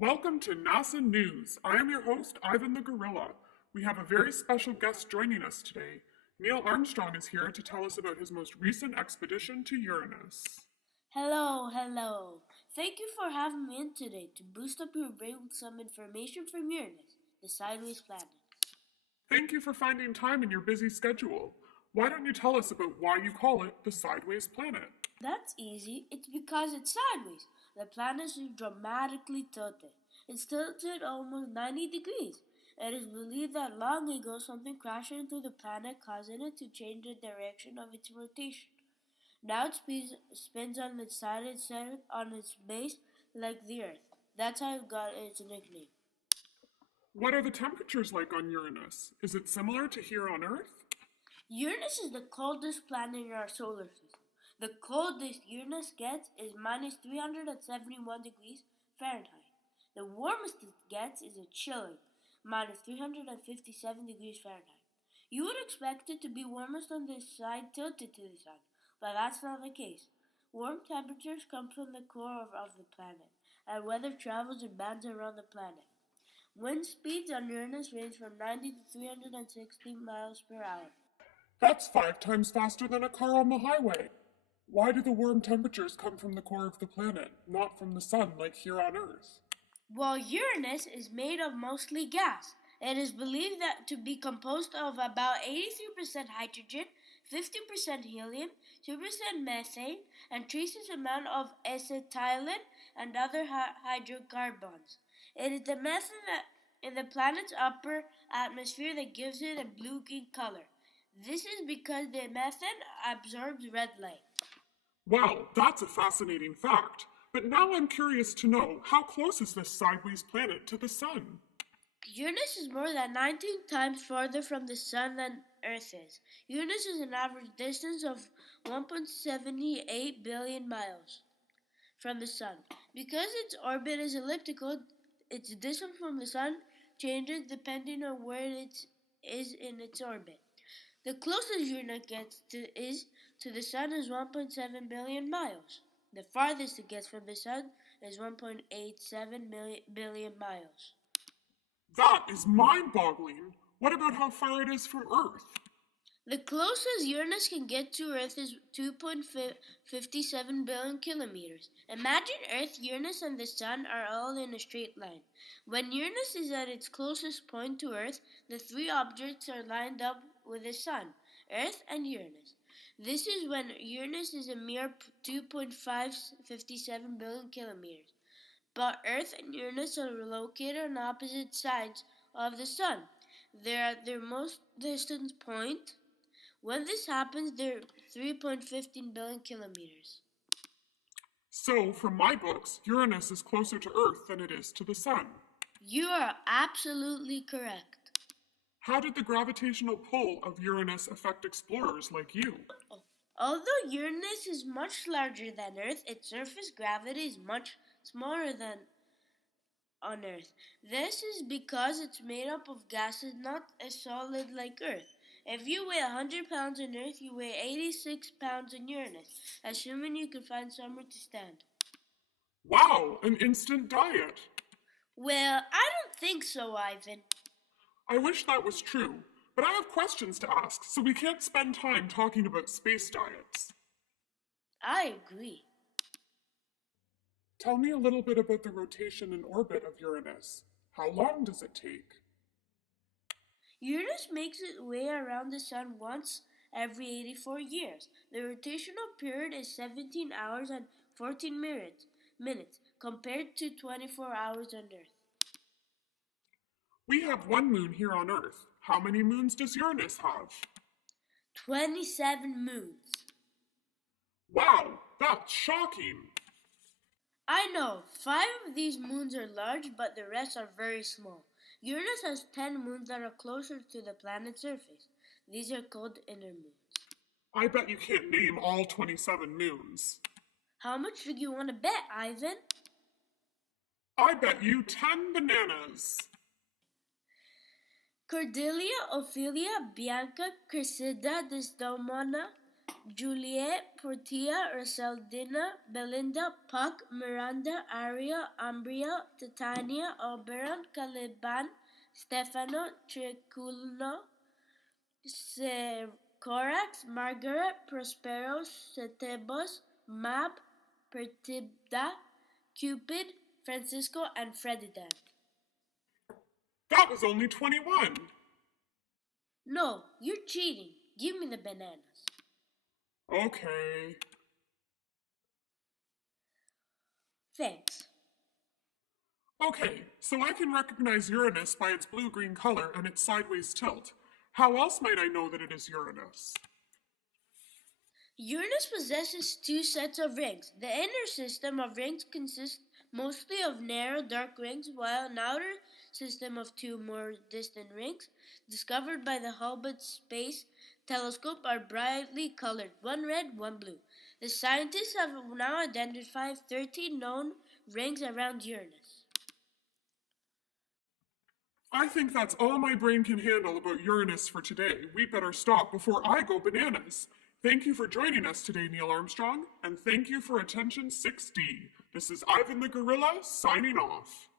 Welcome to NASA News. I am your host, Ivan the Gorilla. We have a very special guest joining us today. Neil Armstrong is here to tell us about his most recent expedition to Uranus. Hello. Thank you for having me in today to boost up your brain with some information from Uranus, the sideways planet. Thank you for finding time in your busy schedule. Why don't you tell us about why you call it the sideways planet? That's easy. It's because it's sideways. The planet is dramatically tilted. It's tilted almost 90 degrees. It is believed that long ago something crashed into the planet, causing it to change the direction of its rotation. Now it spins on its side instead on its base like the Earth. That's how it got its nickname. What are the temperatures like on Uranus? Is it similar to here on Earth? Uranus is the coldest planet in our solar system. The coldest Uranus gets is minus 371 degrees Fahrenheit. The warmest it gets is a chilling minus 357 degrees Fahrenheit. You would expect it to be warmest on the side tilted to the sun, but that's not the case. Warm temperatures come from the core of the planet, and weather travels in bands around the planet. Wind speeds on Uranus range from 90 to 360 miles per hour. That's 5 times faster than a car on the highway. Why do the warm temperatures come from the core of the planet, not from the sun like here on Earth? Well, Uranus is made of mostly gas. It is believed that to be composed of about 83% hydrogen, 50% helium, 2% methane, and trace amount of acetylene and other hydrocarbons. It is the methane that in the planet's upper atmosphere that gives it a blue-green color. This is because the methane absorbs red light. Wow, that's a fascinating fact. But now I'm curious to know, how close is this sideways planet to the sun? Uranus is more than 19 times farther from the sun than Earth is. Uranus is an average distance of 1.78 billion miles from the sun. Because its orbit is elliptical, its distance from the sun changes depending on where it is in its orbit. The closest Uranus gets to the sun is 1.7 billion miles. The farthest it gets from the sun is 1.87 billion miles. That is mind-boggling. What about how far it is from Earth? The closest Uranus can get to Earth is 2.57 billion kilometers. Imagine Earth, Uranus, and the Sun are all in a straight line. When Uranus is at its closest point to Earth, the three objects are lined up with the Sun, Earth, and Uranus. This is when Uranus is a mere 2.557 billion kilometers. But Earth and Uranus are located on opposite sides of the Sun. They're at their most distant point. When this happens, they're 3.15 billion kilometers. So, from my books, Uranus is closer to Earth than it is to the Sun. You are absolutely correct. How did the gravitational pull of Uranus affect explorers like you? Although Uranus is much larger than Earth, its surface gravity is much smaller than on Earth. This is because it's made up of gases, not a solid like Earth. If you weigh 100 pounds on Earth, you weigh 86 pounds on Uranus, assuming you can find somewhere to stand. Wow, an instant diet! Well, I don't think so, Ivan. I wish that was true, but I have questions to ask, so we can't spend time talking about space diets. I agree. Tell me a little bit about the rotation and orbit of Uranus. How long does it take? Uranus makes its way around the Sun once every 84 years. The rotational period is 17 hours and 14 minutes compared to 24 hours on Earth. We have one moon here on Earth. How many moons does Uranus have? 27 moons. Wow, that's shocking! I know, 5 of these moons are large, but the rest are very small. Uranus has 10 moons that are closer to the planet's surface. These are called inner moons. I bet you can't name all 27 moons. How much do you want to bet, Ivan? I bet you 10 bananas. Cordelia, Ophelia, Bianca, Cressida, Desdemona, Juliet, Portia, Urseldina, Belinda, Puck, Miranda, Aria, Umbria, Titania, Oberon, Caliban, Stefano, Triculno, Corax, Margaret, Prospero, Setebos, Mab, Pertibda, Cupid, Francisco, and Ferdinand. That was only 21. No, you're cheating. Give me the bananas. Okay. Thanks. Okay, so I can recognize Uranus by its blue-green color and its sideways tilt. How else might I know that it is Uranus? Uranus possesses two sets of rings. The inner system of rings consists mostly of narrow, dark rings, while an outer system of two more distant rings, discovered by the Hubble Space Telescope, are brightly colored, one red, one blue. The scientists have now identified 13 known rings around Uranus. I think that's all my brain can handle about Uranus for today. We'd better stop before I go bananas. Thank you for joining us today, Neil Armstrong, and thank you for attention 6D. This is Ivan the Gorilla, signing off.